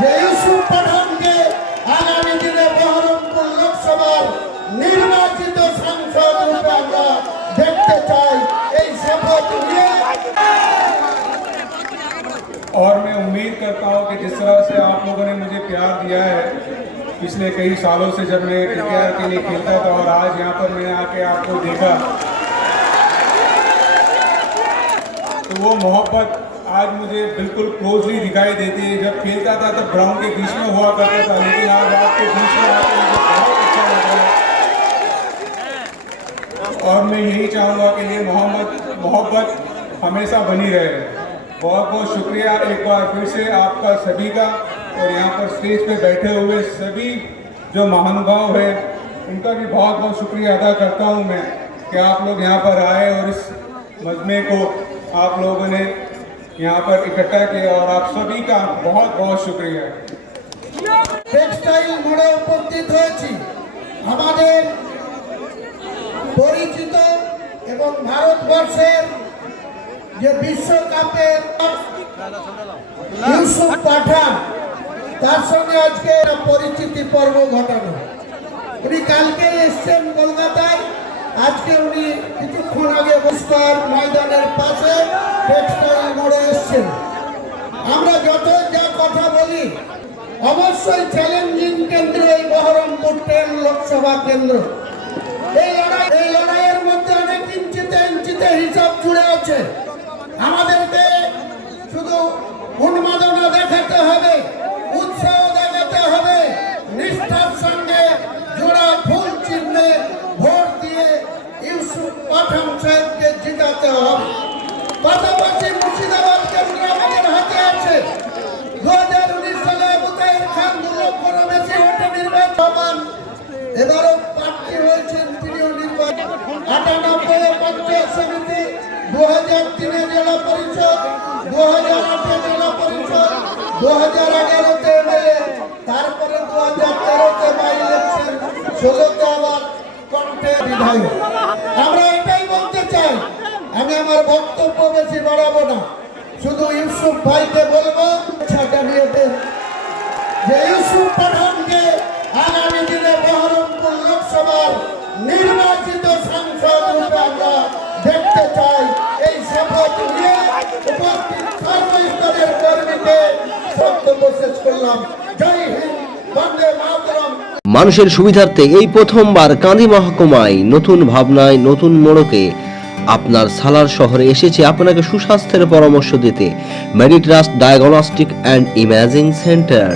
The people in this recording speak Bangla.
যে ইউসুফ পাঠানকে আগামী দিনে বহরমপুর লোকসভার নির্বাচিত সাংসদ রূপে আমরা দেখতে চাই এই শপথ নিয়ে और मैं उम्मीद करता हूं कि जिस तरह से आप लोगों ने मुझे प्यार दिया है पिछले कई सालों से जब मैं क्रिकेट के लिए खेलता था और आज यहाँ पर मैंने आके आपको देखा तो वो मोहब्बत आज मुझे बिल्कुल क्लोजली दिखाई देती है। जब खेलता था, तब ग्राउंड के बीच में हुआ करता था, लेकिन आज आपके बीच में आके मुझे बहुत अच्छा लग रहा है। और मैं यही चाहूँगा कि ये मोहम्मद, मोहब्बत हमेशा बनी रहे। बहुत बहुत शुक्रिया एक बार फिर से आपका सभी का। और यहाँ पर स्टेज पे बैठे हुए सभी जो महानुभाव है, उनका भी बहुत बहुत शुक्रिया अदा करता हूँ मैं कि आप लोग यहाँ पर आए और इस मजमे को आप लोगों ने यहाँ पर इकट्ठा किया और आप सभी का बहुत बहुत शुक्रिया টেক্সটাইল মোড়ে উপস্থিত হয়েছি আমাদের পরিচিত এবং ভারতবর্ষের যে বিশ্বকাপের ইউসুফ পাঠান তার সঙ্গে আজকে একটা পরিচিতি পর্ব ঘটানো উনি কালকে এসছেন কলকাতায় আজকে উনি কিছুক্ষণ আগে পুষ্কর ময়দানের অবশ্যই চ্যালেঞ্জিং কেন্দ্র এই বহরমপুর ট্রেন লোকসভা কেন্দ্র। এই লড়াই, এই লড়াইয়ের মধ্যে অনেক ইঞ্চিতে ইঞ্চিতে হিসাব জুড়ে আছে। আমাদেরকে শুধু উন্মাদনা দেখাতে হবে, উৎসাহ দেখাতে হবে, নিষ্ঠার সঙ্গে জোড়া ফুল চিহ্নে ভোট দিয়ে ইউসুফ পাঠান সাহেবকে জিতাতে হবে। পাশাপাশি মুর্শিদাবাদ কেন্দ্র আমাদের হাতে আছে। এবারও প্রার্থী হয়েছেন তিনিও নির্বাচন। আটানব্বই পঞ্চায়েত সমিতি দু হাজার তিনে জেলা পরিষদ দু হাজার আটে জেলা পরিষদ দু হাজার এগারোতে এমএলএ, তারপরে দু হাজার তেরোতে বাই ইলেকশন, ষোলোতে আবার কণ্ঠে বিধায়ক। আমরা এটাই বলতে চাই, আমি আমার বক্তব্য বেশি বাড়াবো না। শুধু ইউসুফ ভাইকে বলব নির্বাচিত সাংসদ আমরা দেখতে চাই। এই শপথ নিয়ে উপস্থিত সর্বস্তরের কর্মীকে বক্তব্য শেষ করলাম। জয় হিন্দ, বন্দে মাতরম। মানুষের সুবিধার্থে এই প্রথমবার কাঁদি মহকুমায় নতুন ভাবনায় নতুন মোড়কে আপনার সালার শহরে এসেছে আপনাকে সুস্বাস্থ্যের পরামর্শ দিতে। Meditrust diagnostic and imaging centre